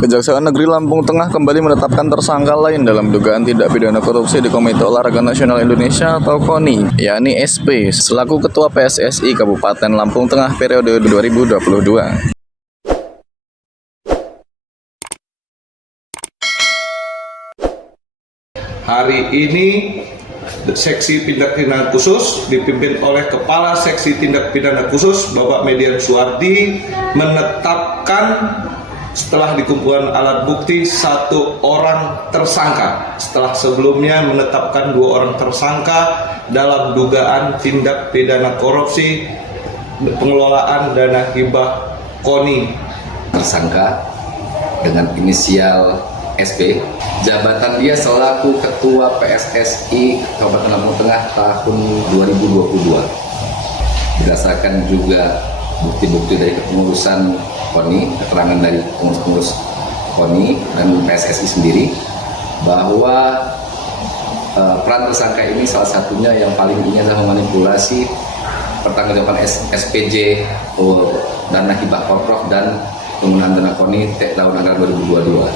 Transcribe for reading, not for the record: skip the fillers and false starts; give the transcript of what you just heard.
Kejaksaan Negeri Lampung Tengah kembali menetapkan tersangka lain dalam dugaan tindak pidana korupsi di Komite Olahraga Nasional Indonesia atau KONI, yakni SP, selaku Ketua PSSI Kabupaten Lampung Tengah periode 2022. Hari ini Seksi Tindak Pidana Khusus dipimpin oleh Kepala Seksi Tindak Pidana Khusus Bapak Median Suardi menetapkan setelah dikumpulkan alat bukti 1 orang tersangka setelah sebelumnya menetapkan 2 orang tersangka dalam dugaan tindak pidana korupsi pengelolaan dana hibah KONI. Tersangka dengan inisial SP, jabatan dia selaku Ketua PSSI Kabupaten Lampung Tengah tahun 2022. Berdasarkan juga bukti-bukti dari kepengurusan KONI, keterangan dari pengurus-pengurus KONI dan PSSI sendiri, bahwa peran tersangka ini salah satunya yang paling ini adalah memanipulasi pertanggungjawaban SPJ dana hibah Porprov dan penggunaan dana KONI tahun anggaran 2022.